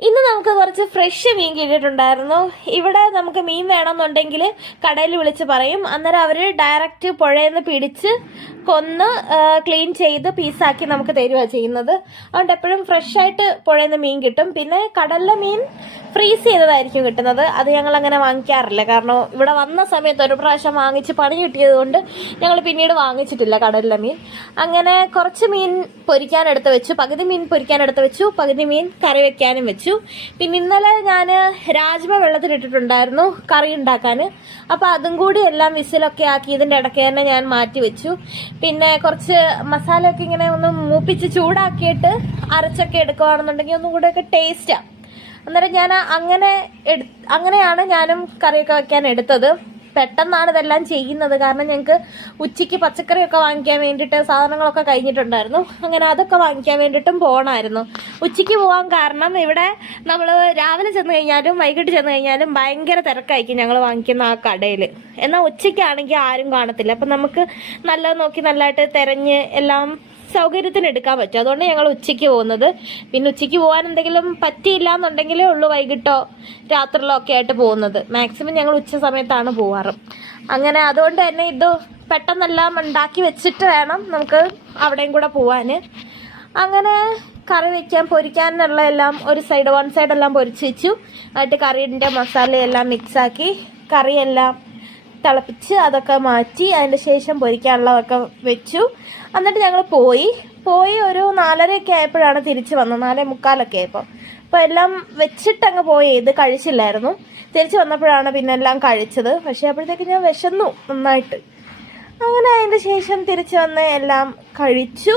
ഇന്ന് നമുക്ക് കുറച്ച് ഫ്രഷ് മീൻ കിട്ടിയിട്ടുണ്ടായിരുന്നു. ഇവിടെ നമുക്ക് മീൻ വേണമെന്നുണ്ടെങ്കിൽ കടയിൽ വിളിച്ച് പറയും. അന്നേരം അവർ ഡയറക്റ്റ് പുഴയിൽ നിന്ന് പിടിച്ച് കൊന്ന് ക്ലീൻ ചെയ്ത് പീസാക്കി നമുക്ക് തരുക ചെയ്യുന്നത്. അതുകൊണ്ട് എപ്പോഴും ഫ്രഷായിട്ട് പുഴയിൽ നിന്ന് മീൻ കിട്ടും. പിന്നെ കടലിലെ മീൻ ഫ്രീസ് ചെയ്തതായിരിക്കും കിട്ടുന്നത്. അത് ഞങ്ങൾ അങ്ങനെ വാങ്ങിക്കാറില്ല. കാരണം ഇവിടെ വന്ന സമയത്ത് ഒരു പ്രാവശ്യം വാങ്ങിച്ച് പണി കിട്ടിയത് കൊണ്ട് ഞങ്ങൾ പിന്നീട് വാങ്ങിച്ചിട്ടില്ല കടലിലെ മീൻ. അങ്ങനെ കുറച്ച് മീൻ പൊരിക്കാനെടുത്ത് വെച്ചു, പകുതി മീൻ പൊരിക്കാനെടുത്ത് വെച്ചു, പകുതി മീൻ കറി വെക്കാനും വെച്ചു. പിന്നെ ഇന്നലെ ഞാൻ രാജ്മ വെള്ളത്തിലിട്ടിട്ടുണ്ടായിരുന്നു കറി ഉണ്ടാക്കാൻ. അപ്പോൾ അതും കൂടി എല്ലാം വിസിലൊക്കെ ആക്കി ഇതിൻ്റെ ഇടയ്ക്ക് തന്നെ ഞാൻ മാറ്റി വെച്ചു. പിന്നെ കുറച്ച് മസാലയൊക്കെ ഇങ്ങനെ ഒന്ന് മൂപ്പിച്ച് ചൂടാക്കിയിട്ട് അരച്ചൊക്കെ എടുക്കുകയാണെന്നുണ്ടെങ്കിൽ ഒന്നും കൂടെയൊക്കെ ടേസ്റ്റാണ്. അന്നേരം ഞാൻ അങ്ങനെയാണ് ഞാനും കറിയൊക്കെ വെക്കാൻ എടുത്തത്. പെട്ടെന്നാണ് ഇതെല്ലാം ചെയ്യുന്നത്. കാരണം ഞങ്ങൾക്ക് ഉച്ചയ്ക്ക് പച്ചക്കറിയൊക്കെ വാങ്ങിക്കാൻ വേണ്ടിയിട്ട് സാധനങ്ങളൊക്കെ കഴിഞ്ഞിട്ടുണ്ടായിരുന്നു. അങ്ങനെ അതൊക്കെ വാങ്ങിക്കാൻ വേണ്ടിയിട്ടും പോകണമായിരുന്നു. ഉച്ചയ്ക്ക് പോകാൻ കാരണം ഇവിടെ നമ്മൾ രാവിലെ ചെന്ന് കഴിഞ്ഞാലും വൈകിട്ട് ചെന്ന് കഴിഞ്ഞാലും ഭയങ്കര തിരക്കായിരിക്കും ഞങ്ങൾ വാങ്ങിക്കുന്ന ആ കടയിൽ. എന്നാൽ ഉച്ചയ്ക്കാണെങ്കിൽ ആരും കാണത്തില്ല. അപ്പം നമുക്ക് നല്ലത് നോക്കി നല്ലതായിട്ട് തിരഞ്ഞ് എല്ലാം സൗകര്യത്തിന് എടുക്കാൻ പറ്റും. അതുകൊണ്ട് ഞങ്ങൾ ഉച്ചയ്ക്ക് പോകുന്നത്. പിന്നെ ഉച്ചയ്ക്ക് പോകാൻ എന്തെങ്കിലും പറ്റിയില്ല എന്നുണ്ടെങ്കിലേ ഉള്ളൂ വൈകിട്ടോ രാത്രിയിലോ ഒക്കെ ആയിട്ട് പോകുന്നത്. മാക്സിമം ഞങ്ങൾ ഉച്ച സമയത്താണ് പോവാറ്. അങ്ങനെ അതുകൊണ്ട് തന്നെ ഇത് പെട്ടെന്നെല്ലാം ഉണ്ടാക്കി വെച്ചിട്ട് വേണം നമുക്ക് അവിടെയും കൂടെ പോവാൻ. അങ്ങനെ കറി വയ്ക്കാൻ പൊരിക്കാനുള്ള എല്ലാം ഒരു സൈഡ് വൺ സൈഡെല്ലാം പൊരിച്ച് വെച്ചു. എന്നിട്ട് കറീൻ്റെ മസാലയെല്ലാം മിക്സാക്കി കറിയെല്ലാം തിളപ്പിച്ച് അതൊക്കെ മാറ്റി അതിൻ്റെ ശേഷം പൊരിക്കാനുള്ളതൊക്കെ വെച്ചു. എന്നിട്ട് ഞങ്ങൾ പോയി ഒരു 4:30 ആയപ്പോഴാണ് തിരിച്ച് വന്നത്. 4:45 ആയപ്പോൾ. അപ്പോൾ എല്ലാം വെച്ചിട്ടങ്ങ് പോയി. ഇത് കഴിച്ചില്ലായിരുന്നു. തിരിച്ച് വന്നപ്പോഴാണ് പിന്നെ എല്ലാം കഴിച്ചത്. പക്ഷേ അപ്പോഴത്തേക്ക് ഞാൻ വിശന്നു നന്നായിട്ട്. അങ്ങനെ അതിൻ്റെ ശേഷം തിരിച്ച് വന്ന് എല്ലാം കഴിച്ചു.